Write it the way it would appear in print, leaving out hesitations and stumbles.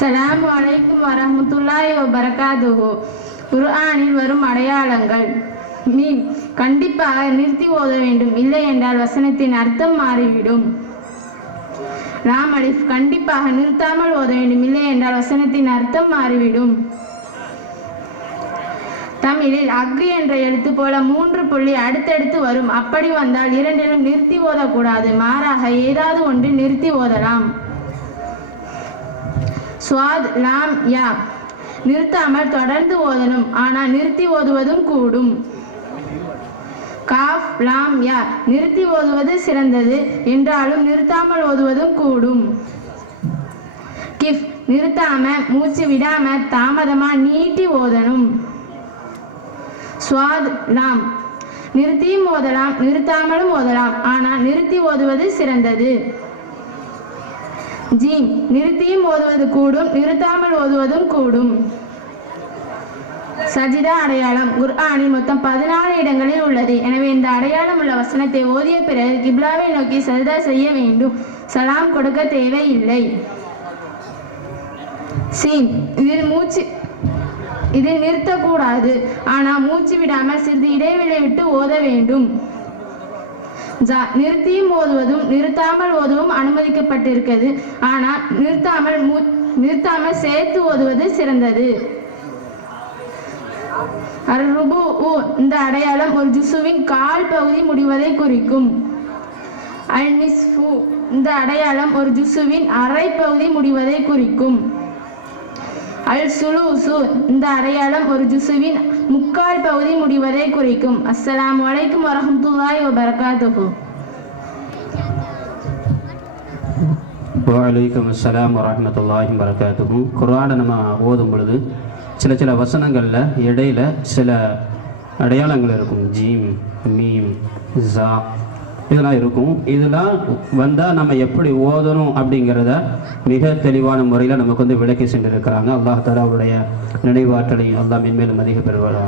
அஸ்ஸலாமு அலைக்கும் வரஹ்மத்துல்லாஹி வபரகாதுஹு. குர்ஆனில் வரும் அடையாளங்கள். மீம் கண்டிப்பாக நிறுத்தி ஓத வேண்டும், இல்லை என்றால் வசனத்தின் அர்த்தம் மாறிவிடும். லாம் அலிஃப் கண்டிப்பாக நிறுத்தாமல் ஓத வேண்டும், இல்லை என்றால் வசனத்தின் அர்த்தம் மாறிவிடும். தமிழில் அக்ரி என்ற எழுத்து போல 3 புள்ளி அடுத்தடுத்து வரும். அப்படி வந்தால் இரண்டிலும் நிறுத்தி ஓதக்கூடாது, மாறாக ஏதாவது ஒன்று நிறுத்தி ஓதலாம். ஸ்வாத் லாம் யா நிறுத்தாமல் தொடர்ந்து ஓதணும், ஆனால் நிறுத்தி ஓதுவதும் கூடும். காஃப் லாம் யா நிறுத்தி ஓதுவது சிறந்தது, என்றாலும் நிறுத்தாமல் ஓதுவதும் கூடும். கிஃப் நிறுத்தாம மூச்சு விடாம தாமதமா நீட்டி ஓதணும். ஸ்வாத் லாம் நிறுத்தியும் ஓதலாம், நிறுத்தாமலும் ஓதலாம், ஆனால் நிறுத்தி ஓதுவது சிறந்தது. ஜீம் நிறுத்தியும் ஓதுவது கூடும், நிறுத்தாமல் ஓதுவதும் கூடும். சஜிதா அடையாளம் குர்ஆனில் மொத்தம் 14 இடங்களில் உள்ளது. எனவே இந்த அடையாளம் உள்ள வசனத்தை ஓதிய பிறகு கிப்லாவை நோக்கி சஜிதா செய்ய வேண்டும், சலாம் கொடுக்க தேவையில்லை. சீன் இதில் நிறுத்தக்கூடாது, ஆனால் மூச்சு விடாமல் சிறிது இடைவெளி விட்டு ஓத வேண்டும். ஜா நிறுத்தியும் ஓதுவதும் நிறுத்தாமல் ஓதுவும் அனுமதிக்கப்பட்டிருக்கிறது, ஆனால் நிறுத்தாமல் சேர்த்து ஓதுவது சிறந்தது. அர்ருபு இந்த அடையாளம் ஒரு ஜுசுவின் கால் பகுதி முடிவதை குறிக்கும். அல் நிஸ்ஃபு இந்த அடையாளம் ஒரு ஜுசுவின் அரை பகுதி முடிவதை குறிக்கும். அல் சுலூசு இந்த அடையாளம் ஒரு ஜுசுவின் முக்கால் பகுதி முடிவதை குறிக்கும். அஸ்ஸலாமு அலைக்கும் வரஹ்மத்துல்லாஹி வபரகாதுஹு. வலைக்கும் அஸ்ஸலாம் வரஹ்மத்துல்லாஹி வபரகாதுஹு. குர்ஆனை நம்ம ஓதும் பொழுது சில வசனங்களில் இடையில சில அடையாளங்கள் இருக்கும். ஜீம், மீம், ஜா இதெல்லாம் இருக்கும். இதெல்லாம் வந்தால் நம்ம எப்படி ஓதணும் அப்படிங்கிறத மிக தெளிவான முறையில் நமக்கு விளக்கி சென்றிருக்கிறாங்க. அல்லாஹ் தஆலா அவருடைய நினைவாற்றலை அல்லாஹ் மென்மேலும் அதிக பெறுவார்.